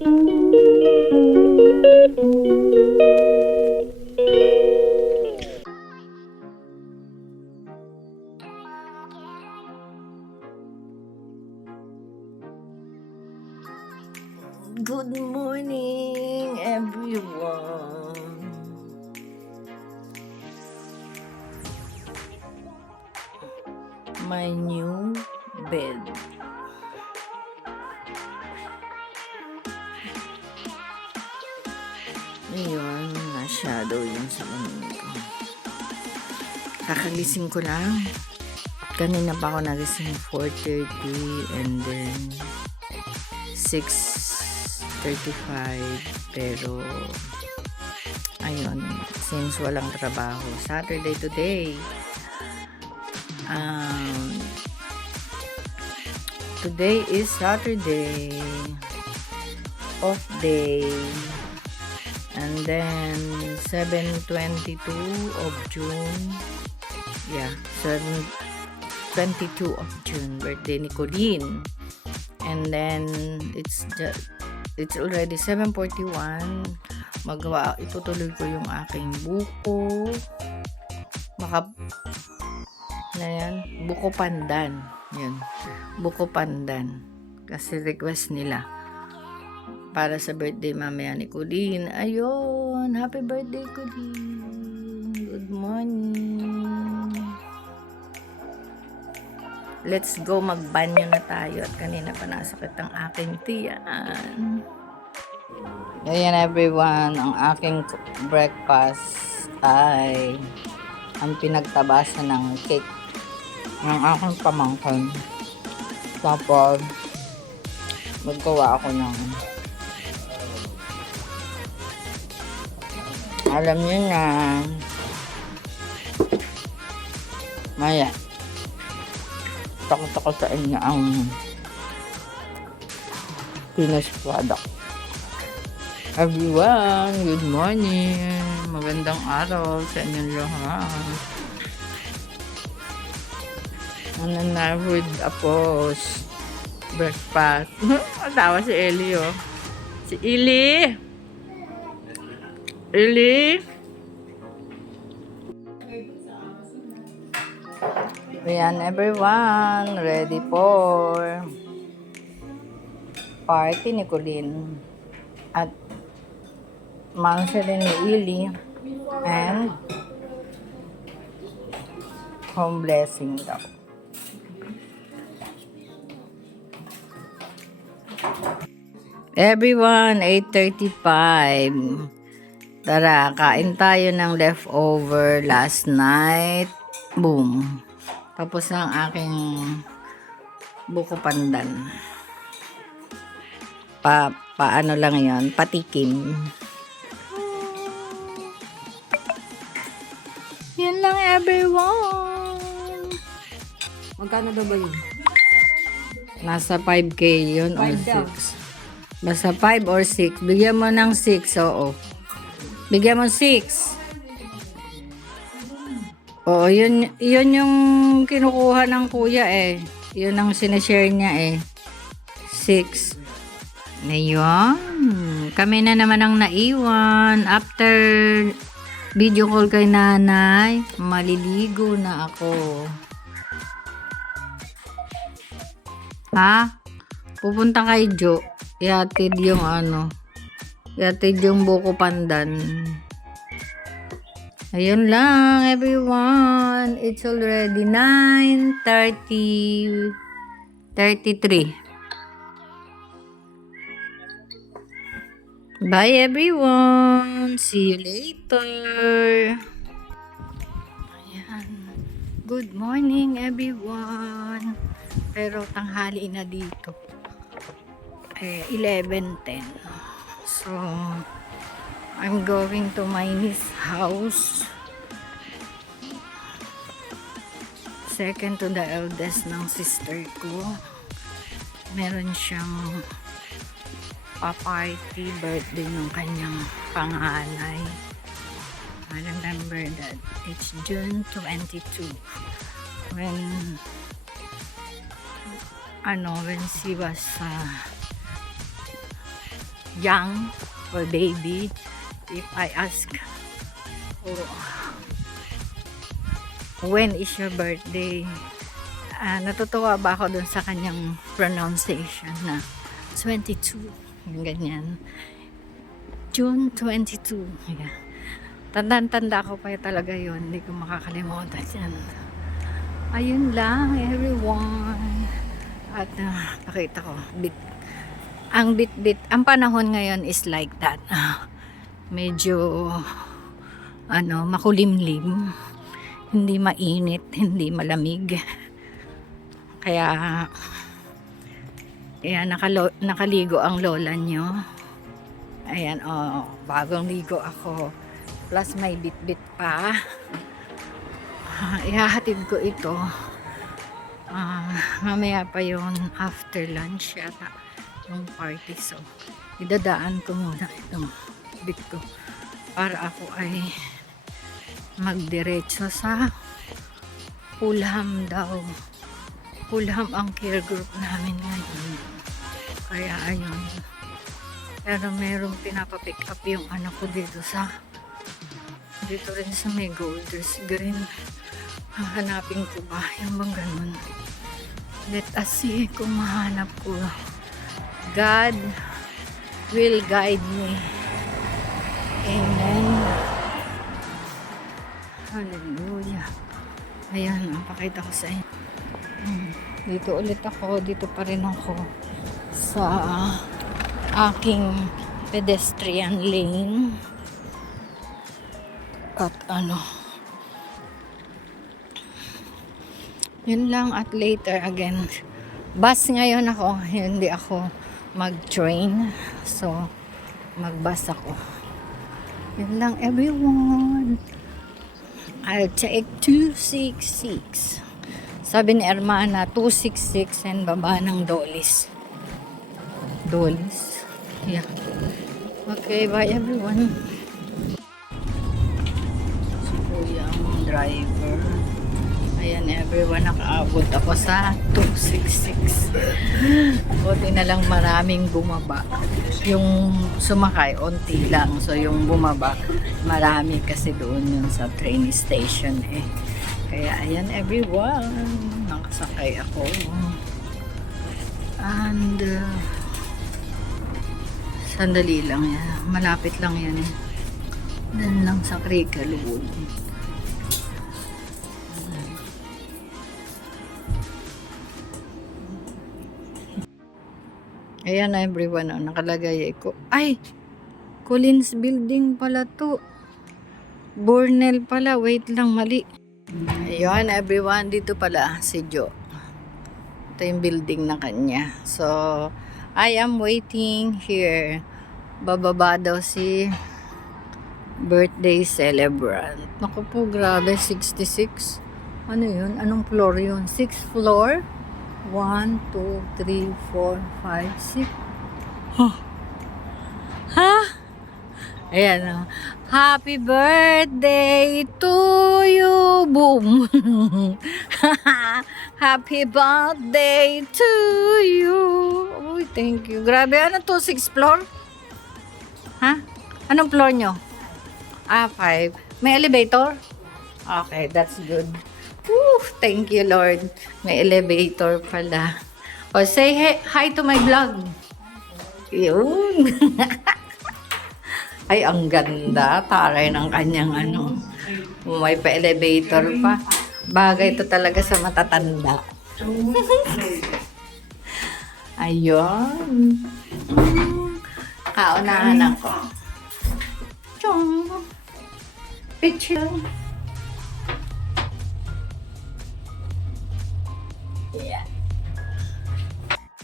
Good morning, everyone. My new bed. Ngayon, na-shadow yung salamin ko. Kakagising ko lang. Kanina pa ako nagising 4:30 and then 6:35. Pero ayun, since walang trabaho, Saturday today. Today is Saturday, off day, and then 7:22 of June. Yeah, 7:22 of June, birthday ni Colleen. And then it's already 7:41. Itutuloy ko yung aking buko. Buko pandan. Yan. Buko pandan. Kasi request nila para sa birthday mamaya ni Colleen. Ayun, happy birthday Colleen. Good morning. Let's go, magbanyo na tayo at kanina pa nasakit ang aking tiyan. Ayan everyone, ang aking breakfast ay ang pinagtabasan ng cake ng aking pamangkin. Tapos maggawa ako ng alam niyo na maya takot ako sa inyo ang finished product. Everyone, good morning. Magandang araw sa inyong lahat. Na with a post breakfast. Tawa si Ellie, oh. Si Ellie. Ellie. Ayan everyone, ready for party ni Colleen at mansion ni Ellie and home blessing daw. Everyone, 8:35. Tara, kain tayo ng leftover last night. Boom. Tapos na ang aking buko pandan. Paano lang yon, patikim. Yan lang everyone. Magkano daw ba yun? Nasa 5K yun or 6. Basta 5 or 6. Bigyan mo ng 6, oo. Bigyan mo 6. Oo, yun yung kinukuha ng kuya eh. Yun ang sinashare niya eh. 6. Ngayon, kami na naman ang naiwan. After video call kay nanay, maliligo na ako. Ha? Pupunta kay Jo. Ihatid yung ihatid yung buko pandan. Ayun lang, everyone. It's already 9:33. Bye, everyone. See you later. Ayan. Good morning, everyone. Pero tanghali na dito. 11:10. So, I'm going to my niece's house. Second to the eldest ng sister ko. Meron siyang pa-party birthday ng kanyang panganay. I remember that it's June 22 when she was young or baby, if I ask, oh, when is your birthday? Natutuwa ba ako dun sa kanyang pronunciation na 22, yung ganyan. June 22. Yeah. Tanda ko pa talaga yun. Hindi ko makakalimutan yan. Ayun lang, everyone. At pakita ko. Ang panahon ngayon is like that. Medyo makulimlim. Hindi mainit, hindi malamig. Kaya nakaligo ang lola nyo. Ayan, bagong ligo ako. Plus may bit pa. Ihahatid ko ito. Mamaya pa yon after lunch yata yung party. So, idadaan ko muna itong bit ko para ako ay magdiretso sa Fulham daw. Fulham ang care group namin ngayon. Kaya ayun. Pero merong pinapapick up yung anak ko dito rin sa may Golders Green. Hanapin ko ba yung bang ganun? Let us see kung mahanap ko. God will guide me. Amen. Hallelujah. Ayan, pakita ko sa inyo. Dito ulit ako. Dito pa rin ako sa aking pedestrian lane. At yun lang, at later again. Bus ngayon ako. Hindi ako mag-train. So, mag-bus ako. Yun lang, everyone. I'll take 266. Sabi ni Hermana, 266 and baba ng Dolis. Dolis? Yeah. Okay, bye everyone. Si Kuya ang driver. Ayan everyone, nakaabot ako sa 266. Buti na lang maraming bumaba. Yung sumakay, onti lang. So yung bumaba, marami kasi doon yun sa train station eh. Kaya ayan everyone, nakasakay ako. And sandali lang yan. Malapit lang yan eh. Yan lang sa Cricklewood. Ayan na everyone, nakalagay ko. Ay! Collins Building pala to. Bornell pala. Wait lang, mali. Ayan everyone, dito pala si Joe. Ito yung building na kanya. So, I am waiting here. Bababa daw si birthday celebrant. Naku po, grabe, 66. Ano yun? Anong floor yun? 6th floor? 1, 2, 3, 4, 5, 6. Huh. Ha? Ayan o. Happy birthday to you. Boom. Happy birthday to you. Uy, thank you. Grabe, ano to? 6th floor? Ha? Anong floor nyo? 5. May elevator? Okay, that's good. Woo, thank you, Lord. May elevator pala. O, say hi to my vlog. Yun. Ay, ang ganda. Taray ng kanyang may pa-elevator pa. Bagay to talaga sa matatanda. Ayun. Kaunahan ako. Chong. Picture. Yeah.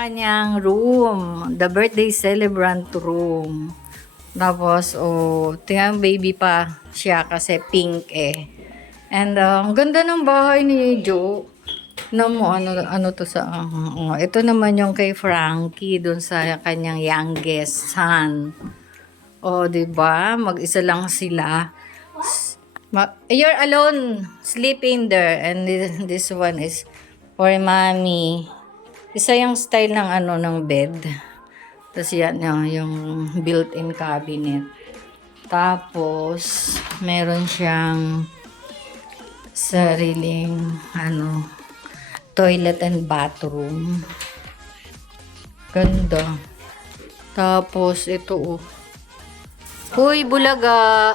Kanyang room. The birthday celebrant room. Tapos, tingnan baby pa siya kasi pink eh. And, ang ganda ng bahay ni Joe. Ano to sa, ito naman yung kay Frankie, dun sa kanyang youngest son. Diba? Mag-isa lang sila. You're alone, sleeping there. And this one is for mommy. Isa yung style ng ng bed. Tapos yan, yung built-in cabinet. Tapos, meron siyang sariling, toilet and bathroom. Ganda. Tapos, ito, Huy, bulaga.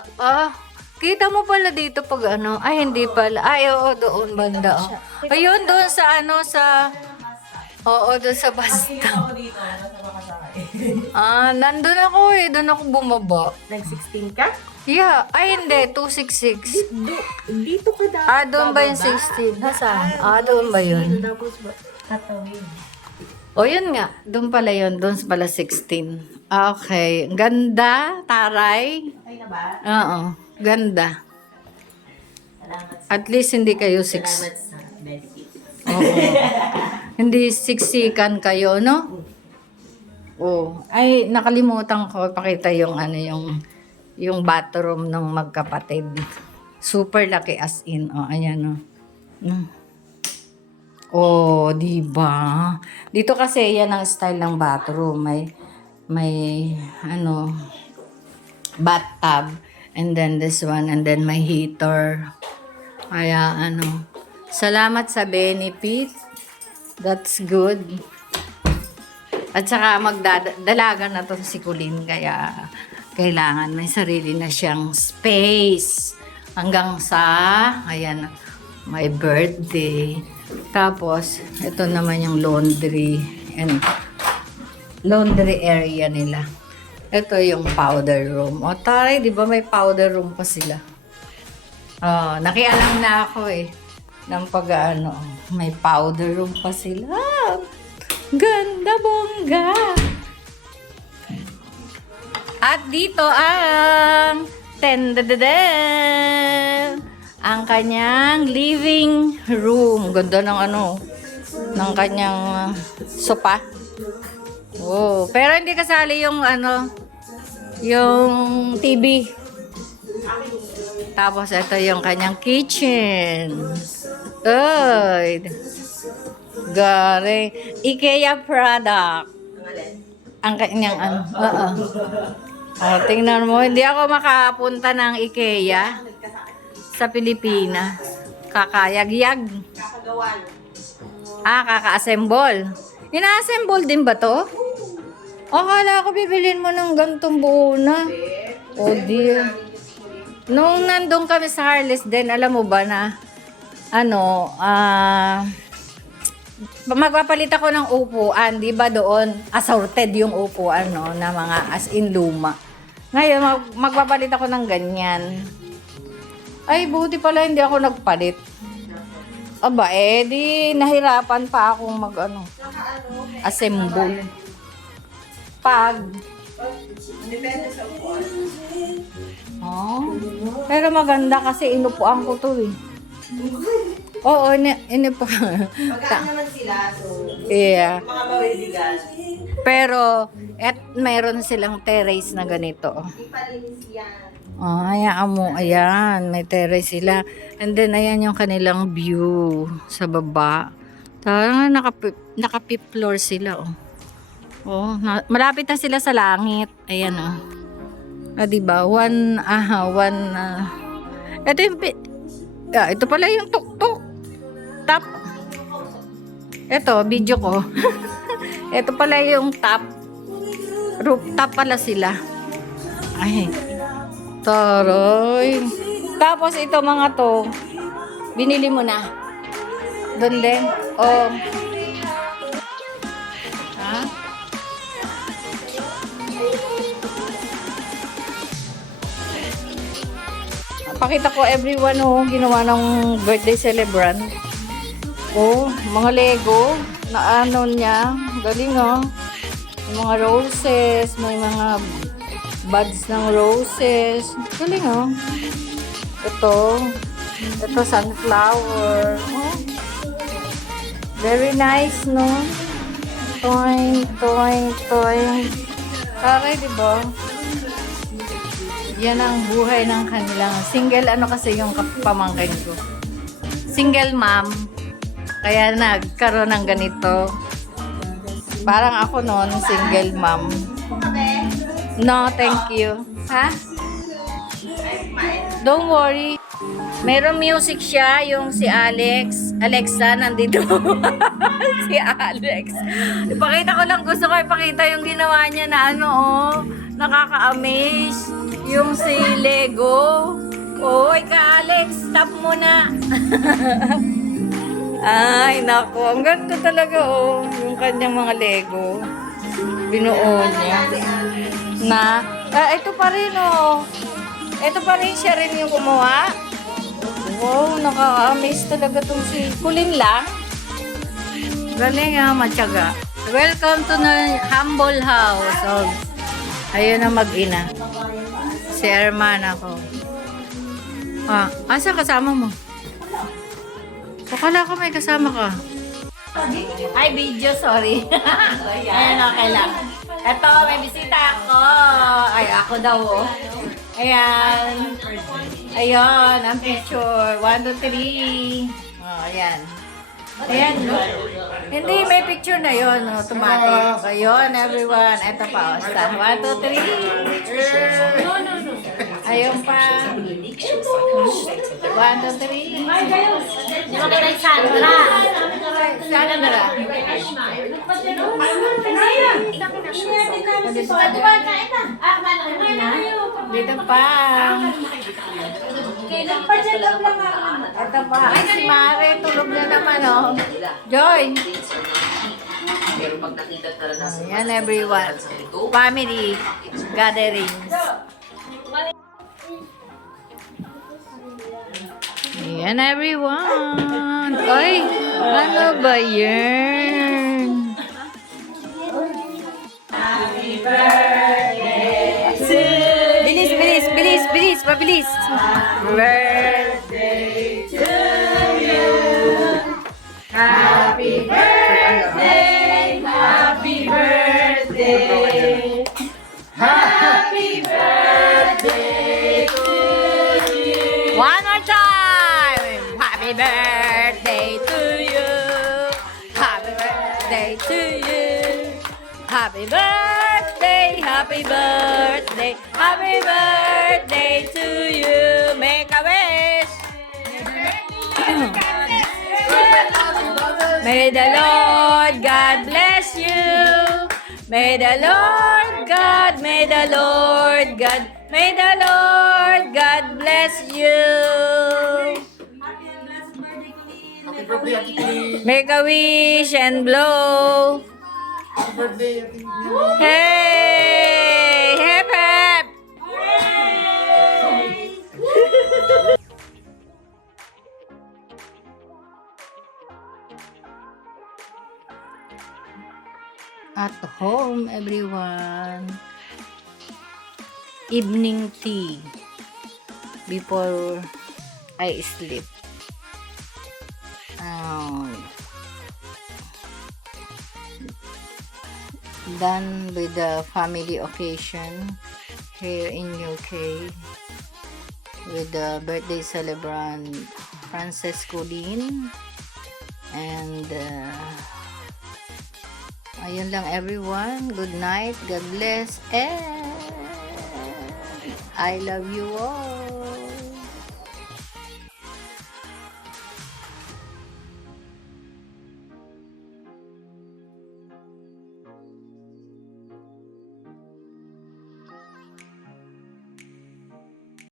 Kita mo pala dito pag Ay, hindi pala. Ay, oo, doon banda. Ayun, doon sa Oo, doon sa basta. Nandun ako eh. Doon ako bumaba. Nag-16 ka? Yeah. Ay, hindi. 266. Dito ka dapat. Doon ba yung 16? Nasaan? Doon ba yun? Tapos tatawid. O, yun nga. Doon pala yun. Doon pala 16. Okay. Ganda, taray. Ay na ba? Oo. Ganda. Salamat At least hindi kayo sa 6. benefits. Oo. Hindi siksikan kayo, no? Oh, ay nakalimutan ko pakita yung yung bathroom ng magkapatid. Super laki as in. Oh, ayan oh. Oh, di ba? Dito kasi yan ang style ng bathroom. May bathtub and then this one and then may heater. Kaya salamat sa benefit. That's good. At saka magdadalaga na to si Colleen kaya kailangan may sarili na siyang space hanggang sa ayan may birthday. Tapos ito naman yung laundry area nila. Ito yung powder room. O taray, di ba may powder room pa sila? Nakialam na ako eh. Ng may powder room pa sila. Ganda bongga. At dito ang ang kanyang living room. Ganda ng ng kanyang sofa. Oh, pero hindi kasali yung yung TV. Tapos ito yung kanyang kitchen. Ay, galing. IKEA product. Ang kanyang tingnan mo, hindi ako makapunta ng IKEA sa Pilipinas. Kakayagyag. Kakagawan. Kaka-assemble. Ina-assemble din ba to? Akala ko bibilin mo ng gantong buo na. Oh dear. Nung nandun kami sa Harless din, alam mo ba na magpapalit ako ng upuan, di ba doon assorted yung upuan na mga as in luma. Ngayon magpapalit ako ng ganyan. Ay buti pala hindi ako nagpalit. Aba di nahirapan pa akong assemble. Depende sa upuan. Pero maganda kasi inupuan ko to eh. Oo, inupuan. Magaan naman sila, so Yeah. mga mawibigan. Pero, mayroon silang terrace na ganito. Ipalinis yan. Hayaan mo, ayan, may terrace sila. And then, ayan yung kanilang view sa baba. Parang naka-fifth floor sila, malapit na sila sa langit. Ayan, diba? Ito yung, ito pala yung tuk-tuk. Top. Ito, video ko. Ito pala yung top. Rooftop pala sila. Ay, taroy. Tapos ito mga to, binili mo na. Doon din. Pakita ko everyone ginawa ng birthday celebrant. Mga Lego na niya. Galing May mga roses, may mga buds ng roses. Galing Ito sunflower. Very nice, no? Toing. Taray, diba? Yan ang buhay ng kanilang single kasi yung pamangkin ko. Single mom. Kaya nagkaroon ng ganito. Parang ako noon, single mom. No, thank you. Ha? Don't worry. Meron music siya, yung si Alex. Alexa, nandito. Si Alex. Ipakita ko lang, gusto ko ipakita yung ginawa niya na ano, oh. Nakaka-amaze. Yung si Lego. Oy, ka Alex, stop muna. Ay, nako. Ang ganda talaga, oh. Yung kanyang mga Lego. Binuo niya. Na, ito pa rin, oh. Ito pa rin siya rin yung gumawa. Wow, naka-amaze talaga tong si Kulin lang. Galing ha, matyaga. Welcome to the humble house of, ayun na mag-ina. Si Hermana ko. Asa kasama mo? Akala ko may kasama ka. Ay, video, sorry. Ayan, okay lang. Eto, may bisita ako. Ay, ako daw, oh. Ayan. Ayun, ang picture. 1, 2, 3. Oh, ayan. Ayan, no? Hindi, may picture na yun, automatic. Ayun, everyone. Ito pa, oh. 1, 2, 3. Ayun pa. 1, 2, 3. Di ba kay Sandra? Sandra. Dito pa. Ito pa. Ay, si Mare, tulog na naman, oh. Joy. Ayan, everyone. Family gatherings. Ayan, everyone. Ay, ano ba yan? Bilis, bilis, bilis, bilis, mabilis. Birthday to you. Happy birthday, happy birthday. Happy birthday to you. One more time. Happy birthday to you. Happy birthday to you. Happy birthday, happy birthday, happy birthday to you. Make a wish. May the Lord God bless you. May the Lord God, may the Lord God, may the Lord God bless you. Make a wish and blow. Hey! Hip hip! At home, everyone. Evening tea before I sleep. Done with the family occasion here in UK with the birthday celebrant Francesco Dean, and ayun lang everyone. Good night, God bless, and I love you all.